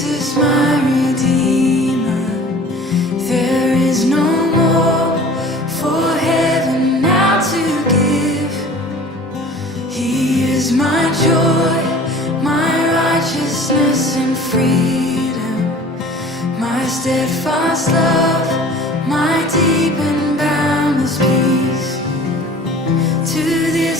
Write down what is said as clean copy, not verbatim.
Jesus, my Redeemer. There is no more for heaven now to give. He is my joy, my righteousness and freedom, my steadfast love, my deep and boundless peace. To this